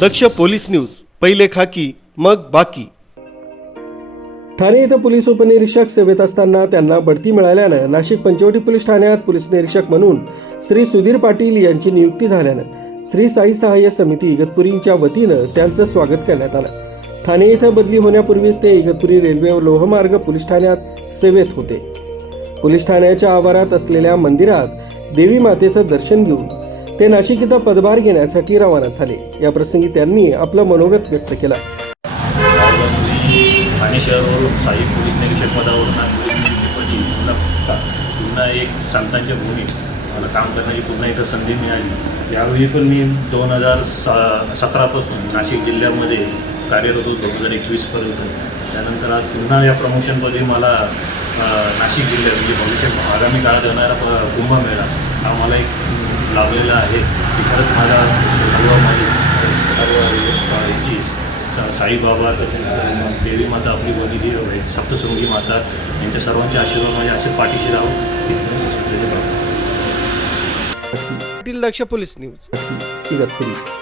दक्ष police news, पहिले खाकी मग बाकी। ठाणे येथे पोलीस उपनिरीक्षक सेवेत असताना त्यांना बढती मिळाल्यानं नाशिक पंचवटी पोलीस ठाण्यात पोलीस निरीक्षक म्हणून श्री सुधीर पाटील यांची नियुक्ती झाल्यानं श्री साई सहाय्य समिती इगतपुरीच्या वतीनं त्यांचं स्वागत करण्यात आलं। ठाणे येथे बदली होण्यापूर्वीच ते इगतपुरी रेल्वे व लोहमार्ग पोलीस ठाण्यात सेवेत होते। पोलीस ठाण्याच्या आवारात असलेल्या मंदिरात देवी मातेचं दर्शन घेऊन ते नाशिक इथं पदभार घेण्यासाठी रवाना झाले। या प्रसंगी त्यांनी आपलं मनोगत व्यक्त केलं। ठाणे शहरावरून सहाय्यक पोलीस निरीक्षक पदावरून निरीक्षकपदी पुन्हा एक संतांच्या भूमीत मला काम करण्याची पुन्हा एकदा संधी मिळाली। यावेळी पण मी 2017पासून नाशिक जिल्ह्यामध्ये कार्यरत होतो 2021पर्यंत। त्यानंतर आज पुन्हा या प्रमोशनपदी मला नाशिक जिल्ह्यात म्हणजे भविष्यात आगामी काळात येणारा कुंभमेळा हा मला एक लाभलेला आहे की खरंच मला सर्व याची साईबाबा तसेच देवी माता आपली बघितली सप्तशृंगी माता यांच्या सर्वांचे आशीर्वाद माझ्या असे पाठीशी राहून दक्ष पोलीस न्यूज, इगतपुरी।